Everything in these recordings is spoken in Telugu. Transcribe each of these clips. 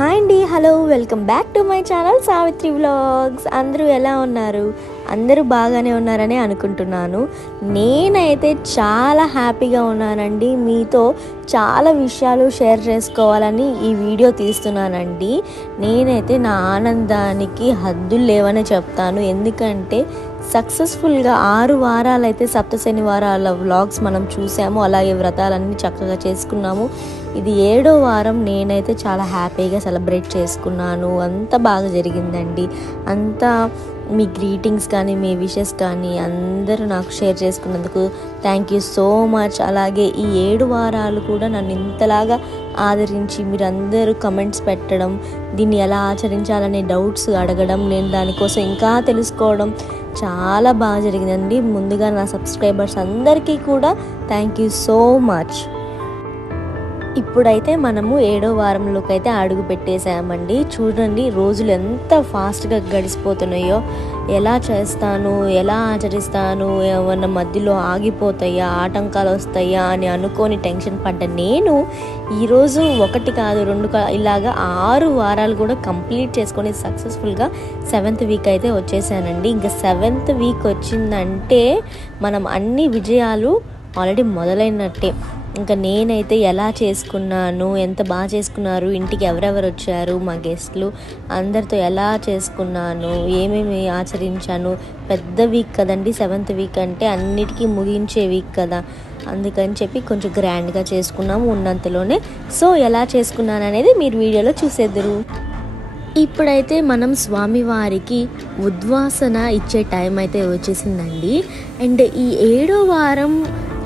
హాయ్ అండి, hello, welcome back to my channel Savitri vlogs. అందరూ ఎలా ఉన్నారు? అందరూ బాగానే ఉన్నారని అనుకుంటున్నాను. నేనైతే చాలా హ్యాపీగా ఉన్నానండి. మీతో చాలా విషయాలు షేర్ చేసుకోవాలని ఈ వీడియో తీస్తున్నానండి. నేనైతే నా ఆనందానికి హద్దులు లేవనే చెప్తాను. ఎందుకంటే సక్సెస్ఫుల్గా 6 వారాలు అయితే సప్త శనివారాల వ్లాగ్స్ మనం చూసాము. అలాగే వ్రతాలన్నీ చక్కగా చేసుకున్నాము. ఇది 7వ వారం. నేనైతే చాలా హ్యాపీగా సెలబ్రేట్ చేసుకున్నాను. అంత బాగా జరిగిందండి. అంతా మీ గ్రీటింగ్స్ కానీ మీ విషెస్ కానీ అందరూ నాకు షేర్ చేసుకున్నందుకు థ్యాంక్ యూ సో మచ్. అలాగే ఈ 7 వారాలు కూడా నన్ను ఇంతలాగా ఆదరించి మీరందరూ కమెంట్స్ పెట్టడం, దీన్ని ఎలా ఆచరించాలనే డౌట్స్ అడగడం, నేను దానికోసం ఇంకా తెలుసుకోవడం చాలా బాగా జరిగిందండి. ముందుగా నా సబ్స్క్రైబర్స్ అందరికీ కూడా థ్యాంక్ యూ సో మచ్. ఇప్పుడైతే మనము 7వ వారంలోకి అయితే అడుగు పెట్టేసామండి. చూడండి రోజులు ఎంత ఫాస్ట్గా గడిచిపోతున్నాయో. ఎలా చేస్తాను, ఎలా ఆచరిస్తాను, ఏమన్నా మధ్యలో ఆగిపోతాయా, ఆటంకాలు వస్తాయా అని అనుకొని టెన్షన్ పడ్డ నేను ఈరోజు 1 కాదు 2 కాదు ఇలాగా 6 వారాలు కూడా కంప్లీట్ చేసుకొని సక్సెస్ఫుల్గా 7th వీక్ అయితే వచ్చేసానండి. ఇంకా 7th వీక్ వచ్చిందంటే మనం అన్ని విజయాలు ఆల్రెడీ మొదలైనట్టే. ఇంకా నేనైతే ఎలా చేసుకున్నాను, ఎంత బాగా చేసుకున్నారు, ఇంటికి ఎవరెవరు వచ్చారు, మా గెస్ట్లు అందరితో ఎలా చేసుకున్నాను, ఏమేమి ఆచరించాను. పెద్ద వీక్ కదండి 7th వీక్ అంటే, అన్నిటికీ ముగించే వీక్ కదా. అందుకని చెప్పి కొంచెం గ్రాండ్గా చేసుకున్నాము ఉన్నంతలోనే. సో ఎలా చేసుకున్నాను అనేది మీరు వీడియోలో చూసేద్దురు. ఇప్పుడైతే మనం స్వామివారికి ఉద్వాసన ఇచ్చే టైం అయితే వచ్చేసిందండి. అండ్ ఈ 7వ వారం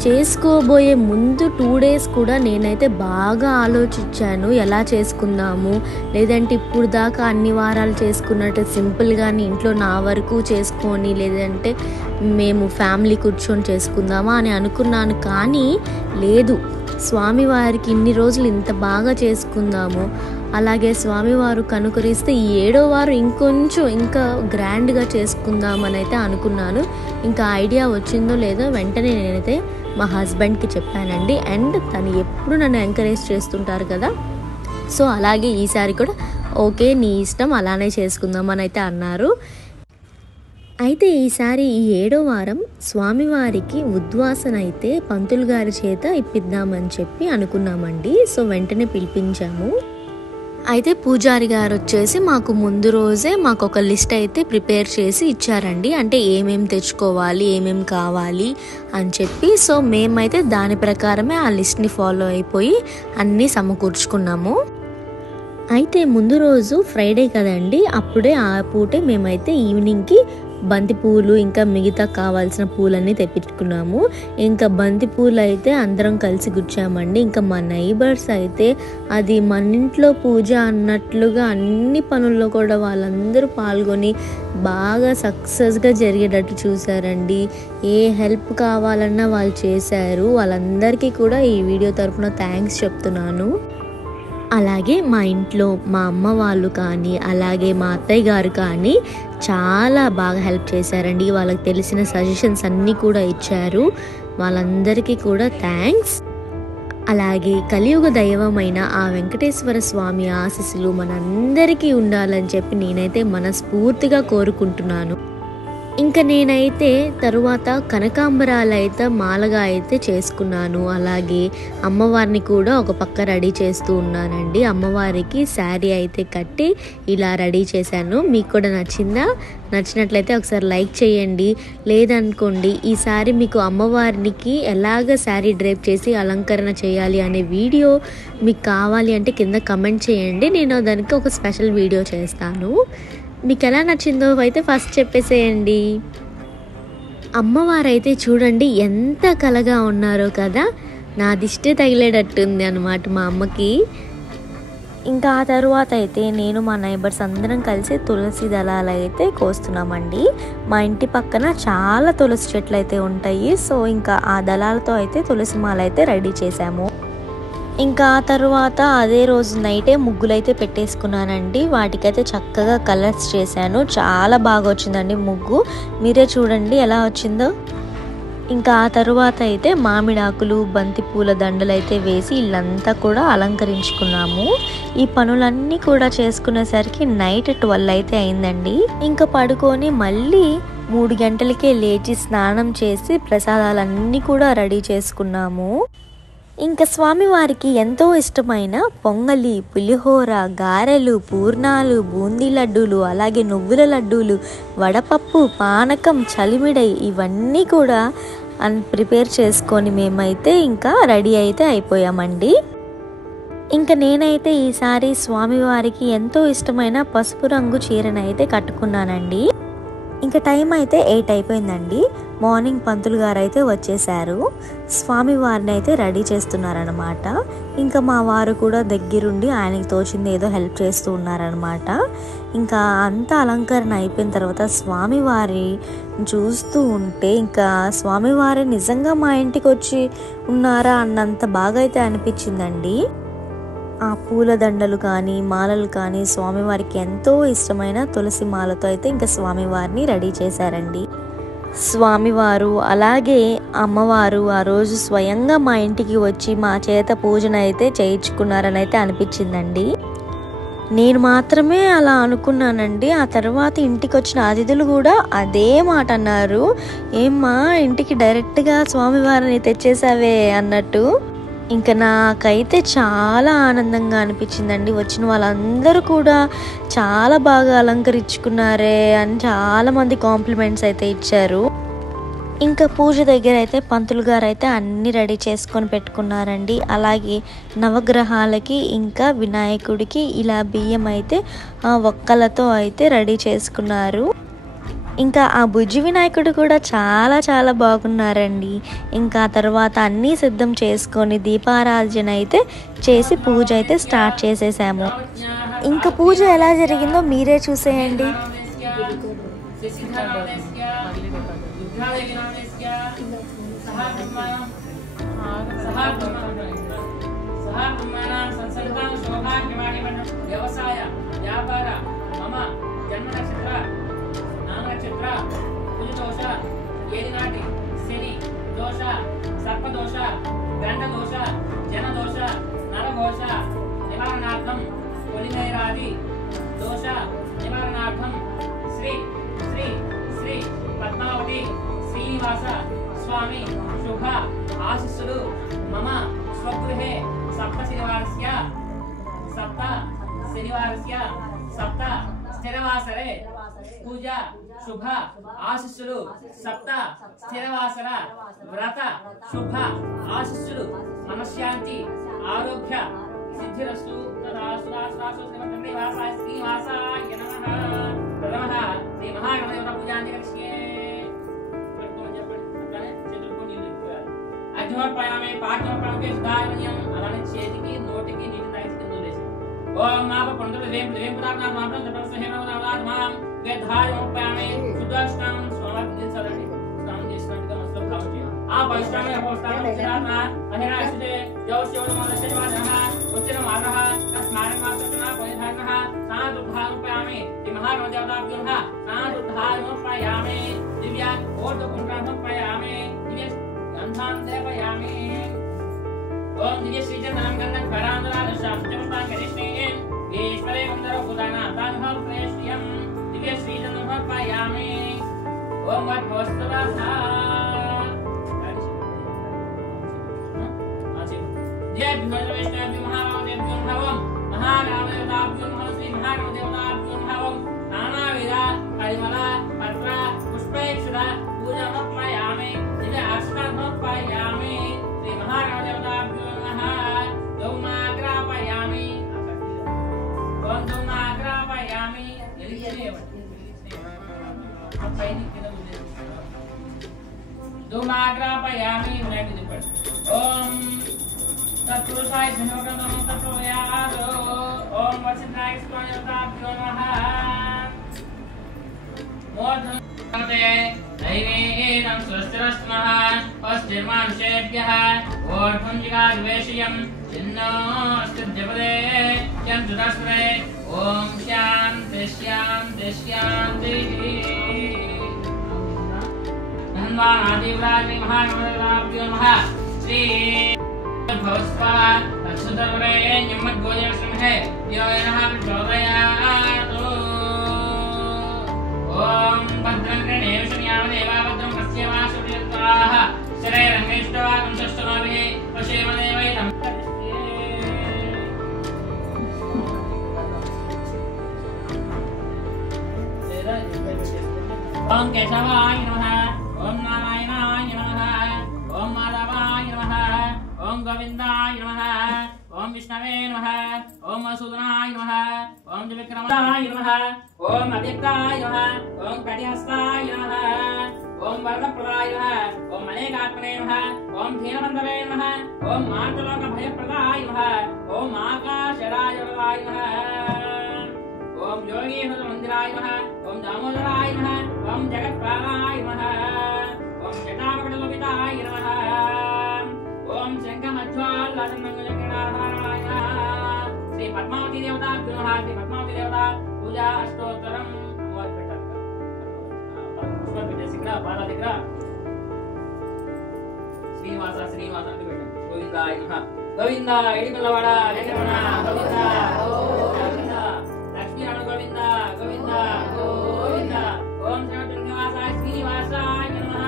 చేసుకోబోయే ముందు 2 days కూడా నేనైతే బాగా ఆలోచించాను. ఎలా చేసుకుందాము, లేదంటే ఇప్పుడు దాకా అన్ని వారాలు చేసుకున్నట్టు సింపుల్గాని ఇంట్లో నా వరకు చేసుకొని, లేదంటే మేము ఫ్యామిలీ కూర్చొని చేసుకుందామా అని అనుకున్నాను. కానీ లేదు, స్వామివారికి ఇన్ని రోజులు ఇంత బాగా చేసుకుందాము, అలాగే స్వామివారు కనుకరిస్తే ఈ 7వ వారం ఇంకా గ్రాండ్గా చేసుకుందామని అయితే అనుకున్నాను. ఇంకా ఐడియా వచ్చిందో లేదో వెంటనే నేనైతే మా హస్బెండ్కి చెప్పానండి. అండ్ తను ఎప్పుడు నన్ను ఎంకరేజ్ చేస్తుంటారు కదా, సో అలాగే ఈసారి కూడా ఓకే నీ ఇష్టం అలానే చేసుకుందామని అయితే అన్నారు. అయితే ఈసారి ఈ 7వ వారం స్వామివారికి ఉద్వాసన అయితే పంతులు గారి చేత ఇప్పిద్దామని చెప్పి అనుకున్నామండి. సో వెంటనే పిలిపించాము. అయితే పూజారి గారు వచ్చేసి మాకు ముందు రోజే మాకు ఒక లిస్ట్ అయితే ప్రిపేర్ చేసి ఇచ్చారండి. అంటే ఏమేమి తెచ్చుకోవాలి, ఏమేమి కావాలి అని చెప్పి. సో మేమైతే దాని ప్రకారమే ఆ లిస్ట్ని ఫాలో అయిపోయి అన్నీ సమకూర్చుకున్నాము. అయితే ముందు రోజు ఫ్రైడే కదండి, అప్పుడే ఆ పూటే మేమైతే ఈవినింగ్కి బంతి పూలు ఇంకా మిగతా కావాల్సిన పూలన్నీ తెప్పించుకున్నాము. ఇంకా బంతి పూలు అయితే అందరం కలిసి గుచ్చామండి. ఇంకా మా నైబర్స్ అయితే అది మన ఇంట్లో పూజ అన్నట్లుగా అన్ని పనుల్లో కూడా వాళ్ళందరూ పాల్గొని బాగా సక్సెస్గా జరిగేటట్టు చూసారండి. ఏ హెల్ప్ కావాలన్నా వాళ్ళు చేశారు. వాళ్ళందరికీ కూడా ఈ వీడియో తరఫున థ్యాంక్స్ చెప్తున్నాను. అలాగే మా ఇంట్లో మా అమ్మ వాళ్ళు కానీ అలాగే మా అత్తయ్య గారు కానీ చాలా బాగా హెల్ప్ చేశారండి. వాళ్ళకి తెలిసిన సజెషన్స్ అన్నీ కూడా ఇచ్చారు. వాళ్ళందరికీ కూడా థ్యాంక్స్. అలాగే కలియుగ దైవమైన ఆ వెంకటేశ్వర స్వామి ఆశీస్సులు మనందరికీ ఉండాలని చెప్పి నేనైతే మనస్ఫూర్తిగా కోరుకుంటున్నాను. ఇంకా నేనైతే తరువాత కనకాంబరాలు అయితే మాలగా అయితే చేసుకున్నాను. అలాగే అమ్మవారిని కూడా ఒక పక్క రెడీ చేస్తూ ఉన్నానండి. అమ్మవారికి శారీ అయితే కట్టి ఇలా రెడీ చేశాను. మీకు కూడా నచ్చిందా? నచ్చినట్లయితే ఒకసారి లైక్ చేయండి. లేదనుకోండి ఈసారి మీకు అమ్మవారికి ఎలాగ శారీ డ్రేప్ చేసి అలంకరణ చేయాలి అనే వీడియో మీకు కావాలి అంటే కింద కమెంట్ చేయండి. నేను దానికి ఒక స్పెషల్ వీడియో చేస్తాను. మీకు ఎలా నచ్చిందో అయితే ఫస్ట్ చెప్పేసేయండి. అమ్మవారైతే చూడండి ఎంత కలగా ఉన్నారో కదా, నా దిష్టి తగిలేటట్టుంది అనమాట మా అమ్మకి. ఇంకా ఆ తర్వాత అయితే నేను మా నైబర్స్ అందరం కలిసి తులసి దళాలు అయితే కోస్తున్నామండి. మా ఇంటి పక్కన చాలా తులసి చెట్లు అయితే ఉంటాయి. సో ఇంకా ఆ దళాలతో అయితే తులసి మాల అయితే రెడీ చేసాము. ఇంకా ఆ తర్వాత అదే రోజు నైటే ముగ్గులైతే పెట్టేసుకున్నానండి. వాటికైతే చక్కగా కలర్స్ చేశాను. చాలా బాగా వచ్చిందండి ముగ్గు. మీరే చూడండి ఎలా వచ్చిందో. ఇంకా ఆ తరువాత అయితే మామిడాకులు బంతి పూల దండలు అయితే వేసి ఇల్లంతా కూడా అలంకరించుకున్నాము. ఈ పనులన్నీ కూడా చేసుకునేసరికి నైట్ 12 అయితే అయిందండి. ఇంకా పడుకొని మళ్ళీ 3 గంటలకే లేచి స్నానం చేసి ప్రసాదాలన్నీ కూడా రెడీ చేసుకున్నాము. ఇంకా స్వామివారికి ఎంతో ఇష్టమైన పొంగలి, పులిహోర, గారెలు, పూర్ణాలు, బూందీ లడ్డూలు, అలాగే నువ్వుల లడ్డూలు, వడపప్పు, పానకం, చలిమిడై ఇవన్నీ కూడా ప్రిపేర్ చేసుకొని మేమైతే ఇంకా రెడీ అయితే అయిపోయామండి. ఇంకా నేనైతే ఈసారి స్వామివారికి ఎంతో ఇష్టమైన పసుపు రంగు చీరనైతే కట్టుకున్నానండి. ఇంకా టైం అయితే 8 అయిపోయిందండి. మార్నింగ్ పంతులు గారు అయితే వచ్చేసారు. స్వామివారిని అయితే రెడీ చేస్తున్నారనమాట. ఇంకా మా వారు కూడా దగ్గరుండి ఆయనకి తోచింది ఏదో హెల్ప్ చేస్తూ ఉన్నారనమాట. ఇంకా అంతా అలంకరణ అయిపోయిన తర్వాత స్వామివారి చూస్తూ ఉంటే ఇంకా స్వామివారి నిజంగా మా ఇంటికి వచ్చి ఉన్నారా అన్నంత బాగా అయితే అనిపించిందండి. ఆ పూల దండలు కానీ మాలలు కానీ స్వామివారికి ఎంతో ఇష్టమైన తులసి మాలతో అయితే ఇంకా స్వామివారిని రెడీ చేశారండి. స్వామివారు అలాగే అమ్మవారు ఆ రోజు స్వయంగా మా ఇంటికి వచ్చి మా చేత పూజన అయితే చేయించుకున్నారని అయితే అనిపించిందండి. నేను మాత్రమే అలా అనుకున్నానండి. ఆ తర్వాత ఇంటికి వచ్చిన అతిథులు కూడా అదే మాట అన్నారు. ఏమ్మా ఇంటికి డైరెక్ట్గా స్వామివారిని తెచ్చేసావే అన్నట్టు. ఇంకా నాకైతే చాలా ఆనందంగా అనిపించిందండి. వచ్చిన వాళ్ళందరూ కూడా చాలా బాగా అలంకరించుకున్నారే అని చాలామంది కాంప్లిమెంట్స్ అయితే ఇచ్చారు. ఇంకా పూజ దగ్గర అయితే పంతులు గారు అయితే అన్నీ రెడీ చేసుకొని పెట్టుకున్నారండి. అలాగే నవగ్రహాలకి ఇంకా వినాయకుడికి ఇలా బియ్యం అయితే ఒక్కలతో అయితే రెడీ చేసుకున్నారు. ఇంకా ఆ బుజ్జి వినాయకుడు కూడా చాలా చాలా బాగున్నారండి. ఇంకా తర్వాత అన్నీ సిద్ధం చేసుకొని దీపారాధన అయితే చేసి పూజ అయితే స్టార్ట్ చేసేసాము. ఇంకా పూజ ఎలా జరిగిందో మీరే చూసేయండి. వ్యవసాయ వ్యాపార మమ జన్మ నక్షత్ర నక్షత్ర కుజదోష ఏలినాటి శని దోష సర్పదోష గండదోష జనదోష నరఘోష నివారణార్థం కొలినైరాది దోష నివారణార్థం శ్రీ శ్రీ శ్రీ పద్మావతి శ్రీనివాస స్వామి శుభ ఆశీస్సులు మమ స్వగృహే సప్త శనివారస్య సప్త స్థిరవాసరే పూజ శుభ ఆశీస్సులు సప్త స్థిరవాసర వ్రత శుభ ఆశీస్సులు మనశ్శాంతి ఆరోగ్య సిద్ధిరస్తు శ్రీ మహాగణదేవత పూజాంతి కరిష్యే. అగ్నివర్పయామి పాఠ్యవర్పణకే సుధారణ్యం. అలానే చేతికి నోటికి నీటి తాగి కింద వేసి ఓం మాప పండుగ వేంపుదారు మాపం తపస్సహేమం వేధాయోపయామి సుదర్శనం స్వామికి దించాలండి. స్నానం చేసినట్టుగా మనసులో భావం చేయాలి. ఆ పరిశ్రమ అపోస్తానం చేయాలన అహిరాశితే జౌశ్యోనమనశివానః ఉచ్చరమానః తస్మారణమాసకన పరిధానః సాదుధాయోపయామి శ్రీ మహాగణదేవతాభ్యోః సాదుధాయోపయామి దివ్య ఓర్ధపుండ్రామపయామి దివ్య గంధాన్ దేవయామి. ఓం దివ్య శ్రీచందనం గంధం కరాంధరాదశాం జపపాన్ కరిష్మే ఈశ్వరే గంధర్వ పురాణ తాన్హం ప్రేష్యం దివ్య శ్రీచందనం సమర్పయామి. ఓం వద్భవస్తవః జయభ్యో వైష్ణవేభ్యో మహారామదేభ్యో నమః మహారామదేవతాభ్యో నమః శ్రీ మహారామదేవతాభ్యో నమః నానావిధ పరిమళ పత్ర పుష్పేక్షుర పూజా సమర్పయామి దివ్య అర్చన సమర్పయామి శ్రీ మహారామదేవతాభ్యో నమః దౌమాగ్రాపయామి. ఓం దౌమాగ్రాపయామి దౌమాగ్రాపయామి వినాయకుడి చెప్పండి. ఓం తత్పురుషాయ ధనోగంధం తత్వయాదో ఓం వచనాయ స్వామిదేవతాభ్యో నమః మోధం దైవేనం స్వస్తిరస్మః స్వస్తిర్మానుషేభ్యః ఓర్ధ్వం జిగాద్వేషయం చిన్నో స్థిత్యపదే యం సుదస్రే ఓం శాంతి శాంతి శాంతి. धन्वानादिव्राजि महानमदाभ्यो नमः श्री भवस्वा अक्षुतवरे निम्मद्गोजनसमहे योयनः प्रचोदयात् ओम भद्रं गणेश शमयामदेवा भद्रं पश्येमाशुर्यत्वाः शरैरङ्गैष्टवाकं षष्ठमाभिः पश्येमदेवैनं ओम केशवाय नमः ओम नारायणाय नमः ओम माधवाय नमः ओम गोविंदाय नमः ओम विष्णवे नमः ओम मधुसूदनाय नमः ओम त्रिविक्रमाय नमः ओम अव्यक्ताय नमः ओम कटिहस्ताय नमः ओम वरदप्रदाय नमः ओम अनेकात्मने नमः ओम धीनबन्धवे नमः ओम मातलोकभयप्रदाय नमः ओम आकाशराय वरदाय नमः ओम योगीश्वरमन्दिराय नमः ओम दामोदराय नमः ओम जगत्पालाय नमः ओम जटामकुटलोपिताय नमः ओम शंखमध्वाल्लासन्मङ्गलकरणाधाराय नमः श्री पद्मावती देवता नमः श्री पद्मावती देवता पूजा अष्टोत्तरं श्रीनिवास श्रीनिवास गोविंदाय नमः गोविंद एडिमलवाड़ वेंकटरमण गोविंद गोविंद लक्ष्मी रमण गोविंद गोविंद गोविंद ओम श्रीनिवासाय श्रीनिवासाय नमः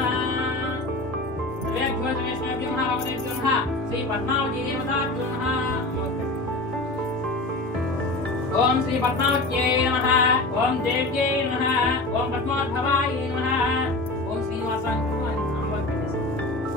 सर्वेभ्यो महाभवतेभ्यो नमः श्री पद्मावती देवताभ्यो नमः ओम श्री पद्मावत्यै नमः ओम देव्यै नमः ओम पद्मोद्भवाय नमः ओम श्रीनिवासाय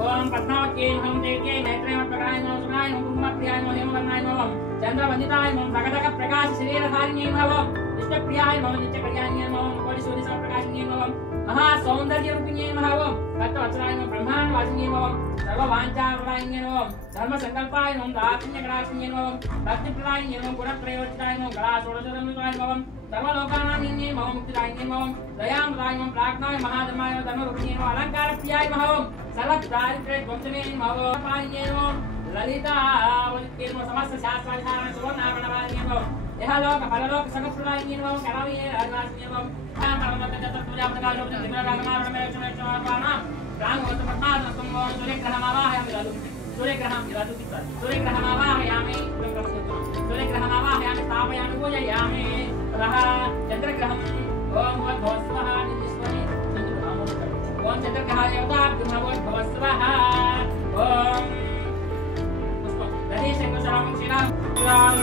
ओम पद्मावत्यै नमः ओम देव्यै नेत्रमप्रकाराय नमः सुनाय नमः कुम्भप्रियाय नमः हेमवर्णाय नमः चंद्रवन्दिताय नमः भगतक प्रकाश शरीरधारिण्यै नमः नित्यप्रियाय नमः नित्यकल्याण्यै नमः कोटि सूर्य समप्रकाशिन्यै नमः महासौन्दर्यरूपिण्यै नमः ओम भक्तवत्सलाय नमः ब्रह्माण्डवासिन्यै नमः सर्ववाञ्छाप्रदायिन्यै नमः धर्मसङ्कल्पाय नमः दाक्षिण्यकटाक्षिण्यै नमः भक्तिप्रदायिन्यै नमः गुणप्रयोजिताय नमः कलाषोडशधर्मिताय नमः सर्वलोकानां निन्यै नमः मुक्तिदायिन्यै नमः दयामृताय नमः प्राज्ञाय महाधर्माय नमः धर्मरूपिण्यै नमः अलङ्कारप्रियाय नमः सर्वदारिद्र्यध्वंसने नमः पालिन्यै नमः ललितावलित्यै नमः समस्त शास्त्राधिकाराय सुवर्णाभरणवादिन्यै नमः यह लोक परलोक सकलप्रदायिन्यै नमः कलाविये राजवासिन्यै नमः परलोक चतुर्भुजापदकालोक त्रिपुरागमारमणमेक्षमेक्षमापानां प्राङ्गोत्तपद्मासनस्थं सूर्यग्रहमावाहयामि सूर्यग्रहमावाहयामि सूर्यग्रहमावाहयामि स्थापयामि पूजयामि ततः चन्द्रग्रहम् ओम भवस्वः निस्वनि ओम चन्द्रग्रहाय देवताभ्यो भवस्वः ओम पुष्पं रतिशङ्कुशलं श्रीराम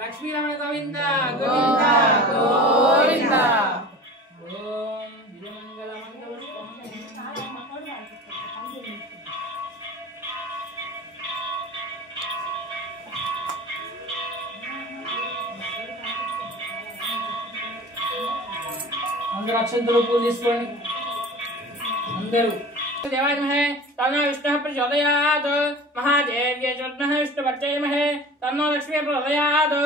लक्ष्मी रमण गोविंद गोविंद गोविंद ओम विजयमंगल मंगल अक्षंतरू पूल తీసుకోండి అందరూ देवाय नमः तन्नो विष्णुः प्रचोदयात् महादेव्यै च नमः विष्णुभक्त्यै नमः तन्नो लक्ष्मी प्रचोदयात्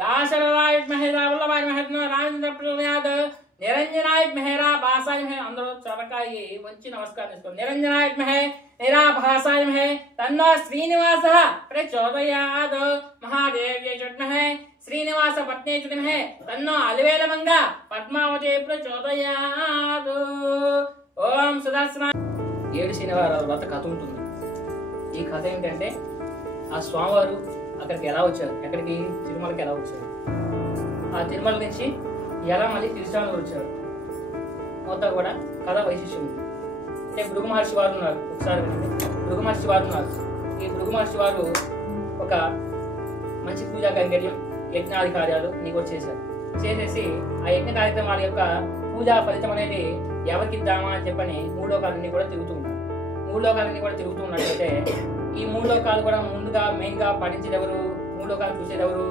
दाशरथाय विद्महे रावल्लभाय नमः तन्नो रामेन्द्र प्रचोदयात् निरंजनाय विद्महे राभासाय नमः अंदरो चरकाये वंची नमस्कार చేసుకోండి निरंजनाय विद्महे निराभासाय नमः तन्नो श्रीनिवासः प्रचोदयात् महादेव्यै च नमः श्रीनिवास पत्नी च नमः तन्नो अलिवेलमंग पद्मावती प्रचोदयात् ओम सुदर्शन 7 శనివారాల వ్రత కథ ఉంటుంది. ఈ కథ ఏంటంటే ఆ స్వామివారు అక్కడికి ఎలా వచ్చారు, ఎక్కడికి తిరుమలకి ఎలా వచ్చారు, ఆ తిరుమల నుంచి ఎలా మళ్ళీ తిరుచానూరు వచ్చారు, మొత్తం కూడా కథ వైశిష్యం ఉంది. అంటే భృగు మహర్షి వారు ఉన్నారు, ఒకసారి భృగు మహర్షి వారు ఉన్నారు. ఈ భృగు మహర్షి వారు ఒక మంచి పూజా కైంకర్యం యజ్ఞాది కార్యాలు నీకు వచ్చేసారు. చేసేసి ఆ యజ్ఞ కార్యక్రమాల యొక్క పూజా ఫలితం అనేది ఎవరికి ఇద్దామా అని చెప్పని 3 లోకాలన్నీ కూడా తిరుగుతూ ఉంటారు. మూడు లోకాలన్నీ కూడా తిరుగుతూ ఉన్నట్లయితే ఈ మూడు లోకాలు కూడా ముందుగా మెయిన్గా పఠించేది ఎవరు, మూడు లోకాలు చూసేది ఎవరు?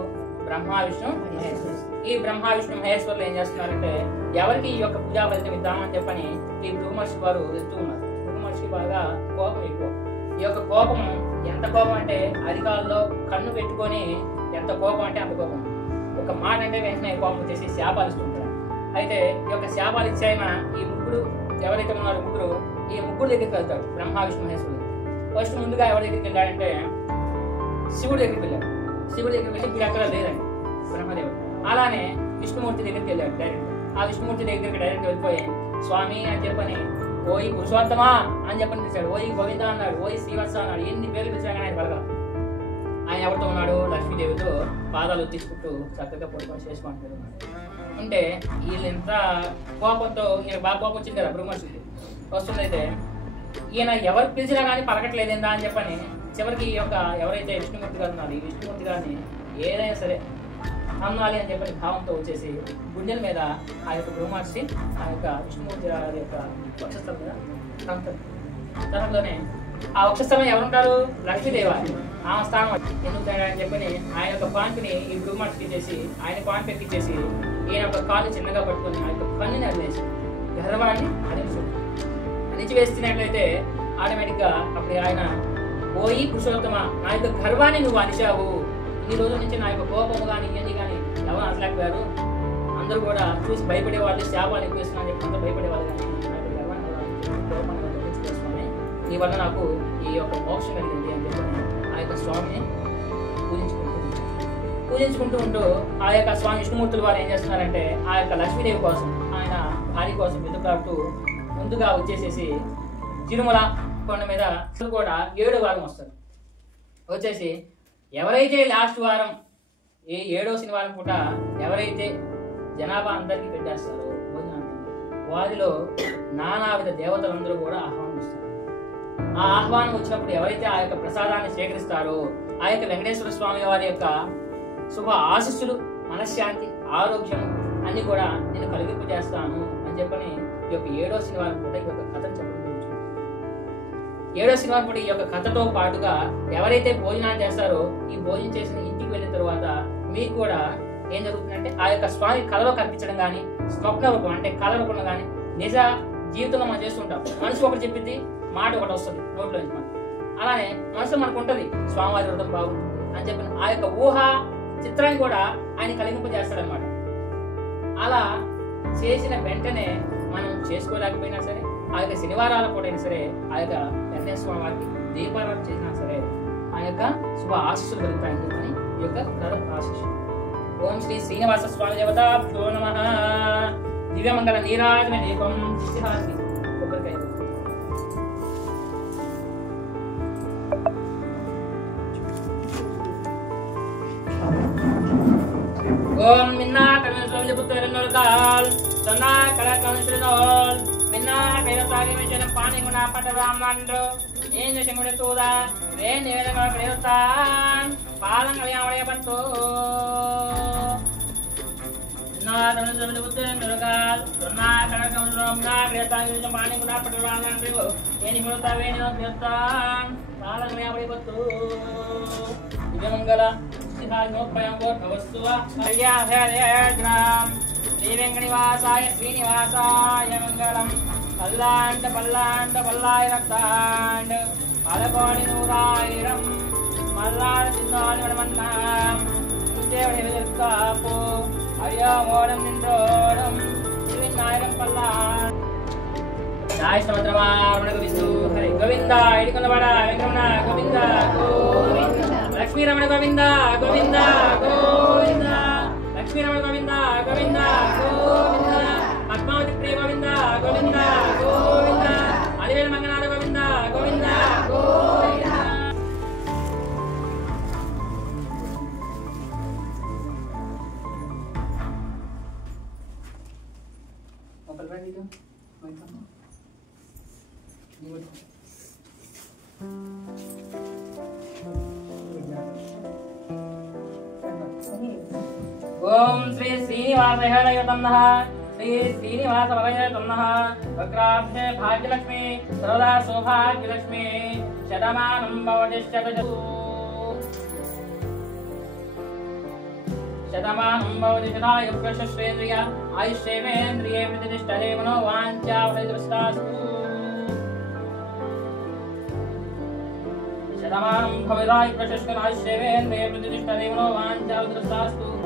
బ్రహ్మ విష్ణు మహేశ్వరులు. ఈ బ్రహ్మ విష్ణు మహేశ్వరులు ఏం చేస్తున్నారంటే ఎవరికి ఈ యొక్క పూజా ఫలితం ఇద్దామని చెప్పని ఈ భృగు మహర్షి వారు వెళ్తూ ఉన్నారు. భృగు మహర్షి బాగా కోపం ఎక్కువ. ఈ యొక్క కోపం ఎంత కోపం అంటే అధికారుల్లో కన్ను పెట్టుకొని ఎంత కోపం అంటే అంత కోపం. ఒక మాట అంటే వెంటనే కోపం వచ్చేసి శాపాలు ఇస్తుంటారు. అయితే ఈ యొక్క శాపాలు ఇచ్చాయన ఈ ముగ్గురు ఎవరైతే ఉన్నారో ముగ్గురు ఈ ముగ్గురు దగ్గరికి వెళ్తాడు బ్రహ్మ విష్ణు మహేశ్వరుడు. ఫస్ట్ ముందుగా ఎవరి దగ్గరికి వెళ్ళాడంటే శివుడి దగ్గరికి వెళ్ళాడు. శివుడి దగ్గరికి వెళ్ళి మీరు అక్కడ లేదండి బ్రహ్మదేవుడు. అలానే విష్ణుమూర్తి దగ్గరికి వెళ్ళాడు డైరెక్ట్. ఆ విష్ణుమూర్తి దగ్గరికి డైరెక్ట్ వెళ్ళిపోయి స్వామి అని చెప్పని ఓయి పురుషోత్తమా అని చెప్పని పిలిచాడు. ఓయి గోవింద అన్నాడు, ఓయి శ్రీవత్స అన్నాడు. ఎన్ని పేర్లు పిలిచాడు కానీ ఆయన పలక. ఆయన ఎవరితో ఉన్నాడు? లక్ష్మీదేవితో పాదాలు తీసుకుంటూ చక్కగా పొడుకొని చేసుకుంటున్నాడు. అంటే వీళ్ళు ఎంత కోపంతో ఈయన బాగా కోపం వచ్చింది కదా బ్రహ్మర్షికి వస్తుందైతే ఈయన ఎవరు పిలిచినా కానీ పలకట్లేదేందా అని చెప్పని చివరికి ఈ యొక్క ఎవరైతే విష్ణుమూర్తి గారు ఉన్నారు ఈ విష్ణుమూర్తి గారిని ఏదైనా సరే అన్నాలి అని చెప్పని భావంతో వచ్చేసి గుండెల మీద ఆ యొక్క బ్రహ్మర్షి ఆ యొక్క విష్ణుమూర్తి గారి యొక్క వక్షస్థలం మీద తనలోనే ఆ వక్షస్థలం ఎవరుంటారు? లక్ష్మీదేవి. ఆమె స్థానం ఎందుకు అని చెప్పని ఆయన యొక్క పాంపుని ఈ బ్రహ్మర్షికి చేసి ఆయన పాంపు ఎక్కిచ్చేసి ఈయన యొక్క కాళ్ళు చిన్నగా పట్టుకొని ఆ యొక్క కన్నుని అదిలేసి గర్వాన్ని అణిచివేస్తున్నట్లయితే ఆటోమేటిక్ గా అప్పుడు ఆయన పోయి పురుషోత్తమ నా యొక్క గర్వాన్ని నువ్వు అణిచావు. ఇన్ని రోజుల నుంచి నా యొక్క కోపము కానీ ఇవన్నీ కానీ ఎవరు అనలేకపోయారు. అందరూ కూడా చూసి భయపడే వాళ్ళు శాపాలు ఎక్కువ ఇస్తున్నా చెప్పి అందరూ భయపడేవాళ్ళు. కానీ నా యొక్క గర్వాన్ని నీ వల్ల నాకు ఈ యొక్క మోక్షం కలిగింది అని చెప్పని ఆ యొక్క స్వామిని పూజించుకుంటూ ఉంటూ ఆ యొక్క స్వామి విష్ణుమూర్తులు వారు ఏం చేస్తున్నారంటే ఆ యొక్క లక్ష్మీదేవి కోసం ఆయన భార్య కోసం వెతుకులాడుతూ ముందుగా వచ్చేసేసి తిరుమల కొండ మీద కూడా 7వ వారం వస్తారు. వచ్చేసి ఎవరైతే లాస్ట్ వారం ఈ 7వ శనివారం పూట ఎవరైతే జనాభా అందరికీ పెట్టేస్తారో భోజనాన్ని వారిలో నానావిధ దేవతలందరూ కూడా ఆహ్వానిస్తారు. ఆ ఆహ్వానం వచ్చినప్పుడు ఎవరైతే ఆ యొక్క ప్రసాదాన్ని స్వీకరిస్తారో ఆ యొక్క వెంకటేశ్వర స్వామి వారి యొక్క శుభ ఆశీస్సులు మనశ్శాంతి ఆరోగ్యం అన్ని కూడా నేను కలిగింపజేస్తాను అని చెప్పని ఈ యొక్క 7వ శనివారం పూట ఈ యొక్క కథను చెప్పడం జరుగుతుంది. 7వ శనివారం పూట ఈ యొక్క కథతో పాటుగా ఎవరైతే భోజనాన్ని చేస్తారో ఈ భోజనం చేసిన ఇంటికి వెళ్ళిన తర్వాత మీకు కూడా ఏం జరుగుతుందంటే ఆ యొక్క స్వామి కళలో కనిపించడం కానీ స్వప్న రూపం అంటే కళ రూపంలో కానీ నిజ జీవితంలో మనం చేస్తుంటాం. మనసు ఒకటి చెప్పింది మాట ఒకటి వస్తుంది నోట్లో నుంచి మనకి. అలానే మనసులో మనకు ఉంటుంది స్వామివారి వ్రతం బాగుంటుంది అని చెప్పిన ఆ యొక్క ఊహ చిత్రాన్ని కూడా ఆయన కలిగింపజేస్తాడనమాట. అలా చేసిన వెంటనే మనం చేసుకోలేకపోయినా సరే ఆ యొక్క శనివారాల పూటైనా సరే ఆ యొక్క వెంకటేశ్వర స్వామి వారికి దీపారాధన చేసినా సరే ఆ యొక్క శుభ ఆశీస్సులు కలుగుతాయని చెప్పని ఈ యొక్క ఆశీస్సులు. ఓం శ్రీ శ్రీనివాస స్వామి దేవతాభ్యో నమః. దివ్యమంగళ నీరాజన దీపం శిహాసి కొబ్బరికాయ. ఓం మిన్నా కర్మ స్వామి పుత్రనోల్కాల్ సన్నా కళ కౌన్సిలనోల్ మిన్నా పేరతాగి మెజన పానిగుణ పటరామనండు ఏం చెముడు తూదా రే నివేదన ప్రేరతాన్ పాలం కలియావడే పట్టు మిన్నా కర్మ స్వామి పుత్రనోల్కాల్ సన్నా కళ కౌన్సిలనోమ్నా ప్రేరతాగి మెజన పానిగుణ పటరామనండు ఏని ముడతా వేణో ప్రేరతాన్ పాలం కలియావడే పట్టు. దివ్యమంగళ శ్రీ వెంకటనివాసాయ శ్రీనివాసాయ మంగళం. పల్లాండ పల్లాండ పల్లాయ రక్తాండ్ పదకోడి 100,000 మల్లాడ చిన్నాని వడమన్నాం దేవుడి వెలుకాపు అయ్యోమోడం నిండోడం వినాయకం పల్లాండ్. జయ సముద్రమారమణ గోవిందు హరి గోవింద ఇడికొండవాడ వెంకటరమణ గోవింద గోవింద. లక్ష్మీరమణ గోవింద గోవింద గోవింద. లక్ష్మీరమణ గోవింద గోవింద గోవింద. పద్మావతి ప్రియ గోవింద గోవింద గోవింద. అలివేల మంగనాథ గోవింద గోవింద గోవింద. ఓం శ్రీ శ్రీనివాసాయ श्री श्रीनिवास वलय तन्नः वक्राब्धे भाग्यलक्ष्मी सर्वदा सौभाग्यलक्ष्मी शतमानं भवति शतमानं भवति शताय पुरुषश्रेन्द्रिय आयुष्येवेन्द्रिये प्रतिष्ठते मनोवाञ्छा फलितवस्तास्तु शतमानं भवति पुरुषश्रेन्द्रिय आयुष्येवेन्द्रिये प्रतिष्ठते मनोवाञ्छा फलितवस्तास्तु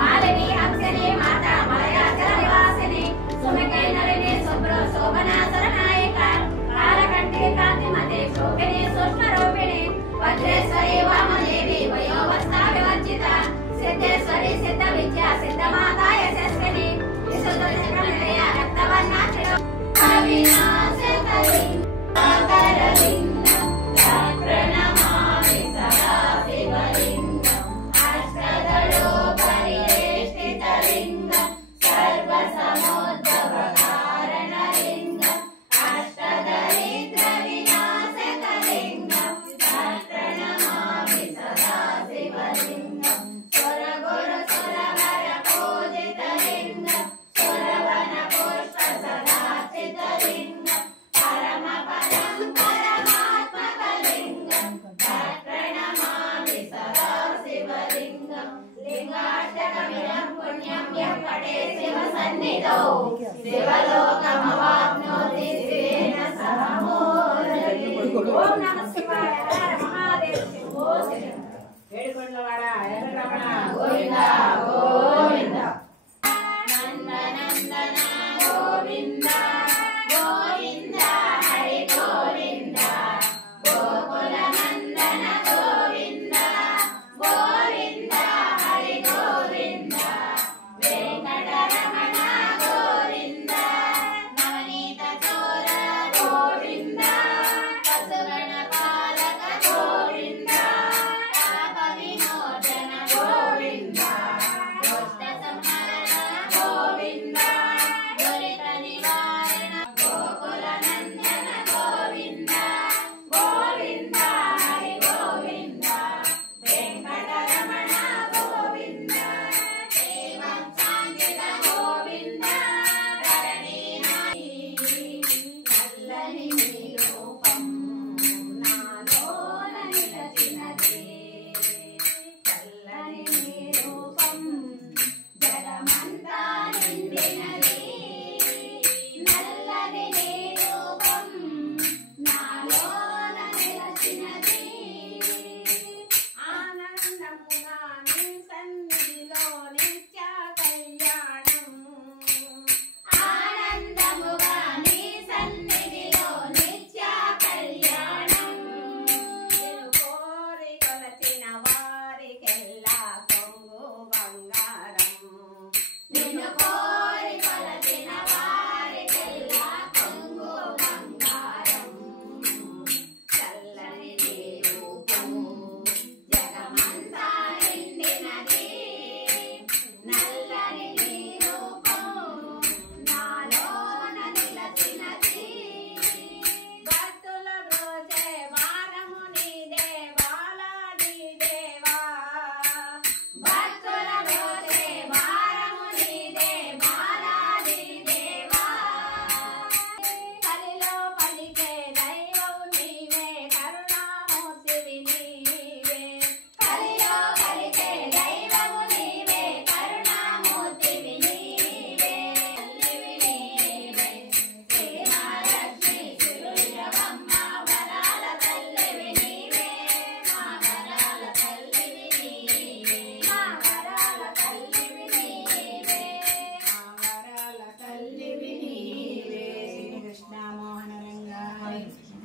मालिनी हंसनी माता माया निवासिनी सुमिकै नलिनी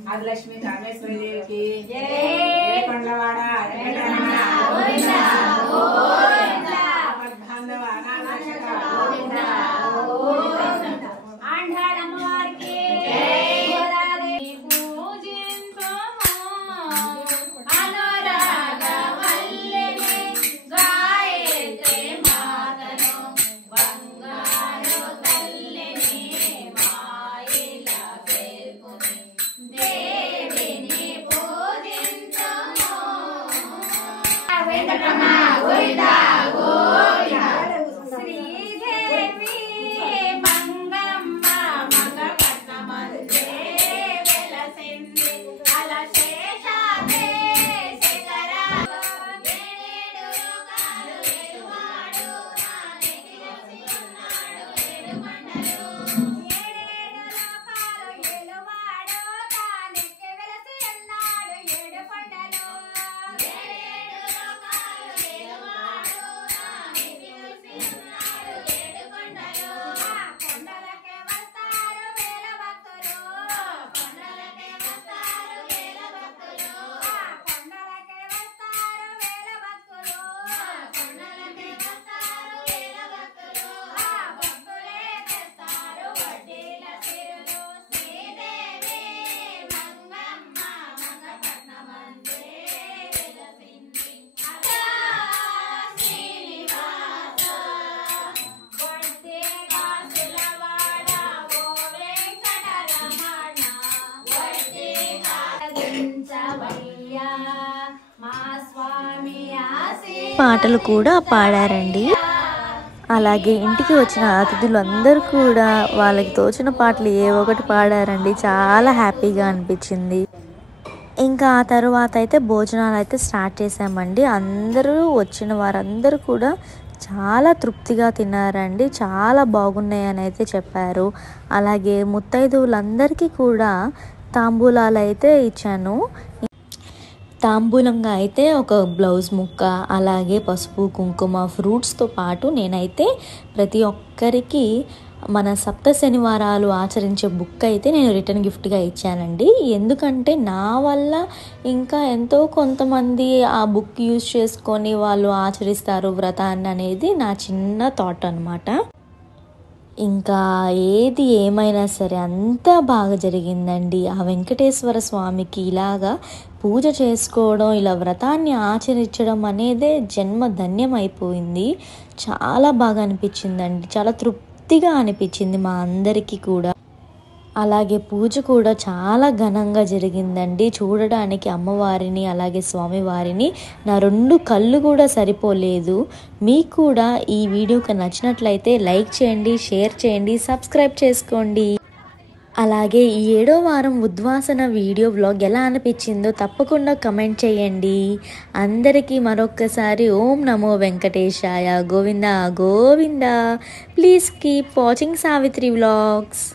आदिलक्ष्मी कामेश्वरी देवी की जय। కొండవాడ గోవిందా గోవిందా పద్మాంధవ అనాథరక్షక గోవిందా గోవిందా ఆండాళ అమ్మవారికి జై। గోదాదేవి పూజింతుము అనురాగ వల్లిని గాయత్రి మాతను బంగారు తల్లిని మాయిల పేర్కొని దేవిని పూజింతుము వెంకటరమణ గోవిందా గోవిందా శ్రీదేవి మంగమ్మ మగపట్నమందే వెలసింది అలశేషాదే శిఖరాలు ఏడేడు లోకాలు ఏలువాడు నానెగిరసి ఉన్నాడు ఏడు కొండలు ఏడేడు లోకాలు ఏలువాడు తానెక్కి వెలసి ఉన్నాడు ఏడు కొండలు ఏడేడు లోకాలు ఏలువాడు నానెక్కి వెలసి ఉన్నాడు ఏడు కొండలు ఆ కొండలకే వస్తారు వేల భక్తులు కొండలకే వస్తారు వేల భక్తులు ఆ కొండలకే వస్తారు వేల భక్తులు కొండలకే వస్తారు వేల భక్తులు ఆ భక్తులే తెస్తారు వడ్డీల సిరులు శ్రీదేవి మంగమ్మ మగపట్నమందే వెలసింది అలా శ్రీనివాస వడ్డీ కాసులవాడ ఓ వెంకటరమణ వడ్డీ కాసుంచవయ్యా మా స్వామి ఆశీ పాటలు కూడా పాడారండి. అలాగే ఇంటికి వచ్చిన అతిథులు అందరూ కూడా వాళ్ళకి తోచిన పాటలు ఏ ఒకటి పాడారండి. చాలా హ్యాపీగా అనిపించింది. ఇంకా ఆ తర్వాత అయితే భోజనాలు అయితే స్టార్ట్ చేసామండి. అందరూ వచ్చిన వారందరూ కూడా చాలా తృప్తిగా తిన్నారండి. చాలా బాగున్నాయని అయితే చెప్పారు. అలాగే ముత్తైదువులందరికీ కూడా తాంబూలాలు అయితే ఇచ్చాను. తాంబూలంగా అయితే ఒక బ్లౌజ్ ముక్క, అలాగే పసుపు కుంకుమ ఫ్రూట్స్తో పాటు నేనైతే ప్రతి ఒక్కరికి మన సప్త శనివారాలు ఆచరించే బుక్ అయితే నేను రిటర్న్ గిఫ్ట్గా ఇచ్చానండి. ఎందుకంటే నా వల్ల ఇంకా ఎంతో కొంతమంది ఆ బుక్ యూజ్ చేసుకొని వాళ్ళు ఆచరిస్తారు వ్రతాన్ని అనేది నా చిన్న థాట్ అనమాట. ఇంకా ఏది ఏమైనా సరే అంతా బాగా జరిగిందండి. ఆ వెంకటేశ్వర స్వామికి ఇలాగా పూజ చేసుకోవడం, ఇలా వ్రతాన్ని ఆచరించడం అనేదే జన్మ ధన్యం అయిపోయింది. చాలా బాగా అనిపించిందండి. చాలా తృప్తిగా అనిపించింది మా అందరికీ కూడా. అలాగే పూజ కూడా చాలా ఘనంగా జరిగిందండి. చూడడానికి అమ్మవారిని అలాగే స్వామివారిని నా 2 కళ్ళు కూడా సరిపోలేదు. మీకు కూడా ఈ వీడియోకి నచ్చినట్లయితే లైక్ చేయండి, షేర్ చేయండి, సబ్స్క్రైబ్ చేసుకోండి. అలాగే ఈ 7వ వారం ఉద్వాసన వీడియో వ్లాగ్ ఎలా అనిపించిందో తప్పకుండా కమెంట్ చేయండి. అందరికీ మరొక్కసారి ఓం నమో వెంకటేశాయ, Govinda Govinda. Please keep watching Savitri vlogs.